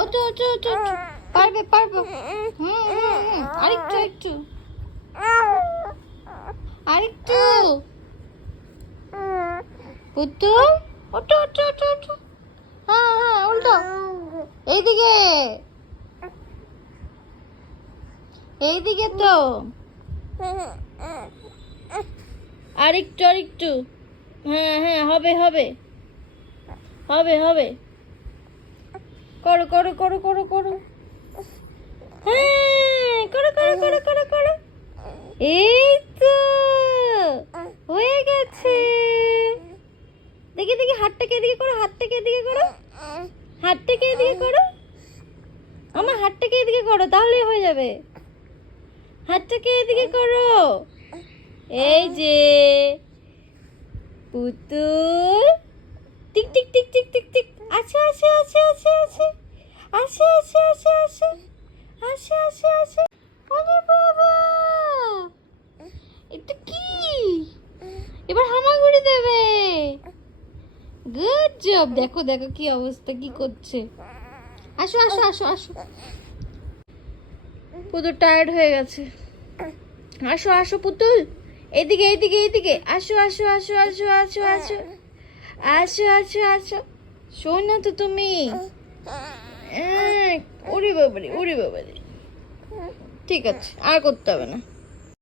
ওঠো ওঠো ওঠো ওঠো। পারবে পারবে। আরেকটু একটু আরেকটু। পুতুল ওঠো ওঠো ওঠো ওঠো। হ্যাঁ হ্যাঁ উল্টো। এইদিকে এইদিকে তো। আরেকটু আরেকটু। হ্যাঁ হ্যাঁ হবে হবে হবে হবে। করো করো করো করো করো। হ্যাঁ করো করো করো করো করো। এই তো হয়ে গেছে। দেখি দেখি হাতটাকে এদিকে করো, হাতটাকে এদিকে করো, হাতটাকে এদিকে করো। আমার হাতটাকে এদিকে করো, তাহলেই হয়ে যাবে। হাতটাকে এদিকে করো। এই যে পুতুল। Tick tick tick tick tick tick. আছে আছে আছে আছে আছে আছে আছে আছে আছে আছে আছে আছে। ওরে বাবা, এটা কি? এবার হামাগুড়ি দেবে। Good job. দেখো দেখো কি অবস্থা, কি করছে। আসো আসো আসো আসো। পুতুল টায়ার্ড হয়ে গেছে। আসো আসো পুতুল, এইদিকে এইদিকে এইদিকে আসো আসো আসো আসো আসো আসো আসো আসো আসো। শোন না তো তুমি। ওরে বাবারে ওরে বাবারে। ঠিক আছে, আর করতে হবে না।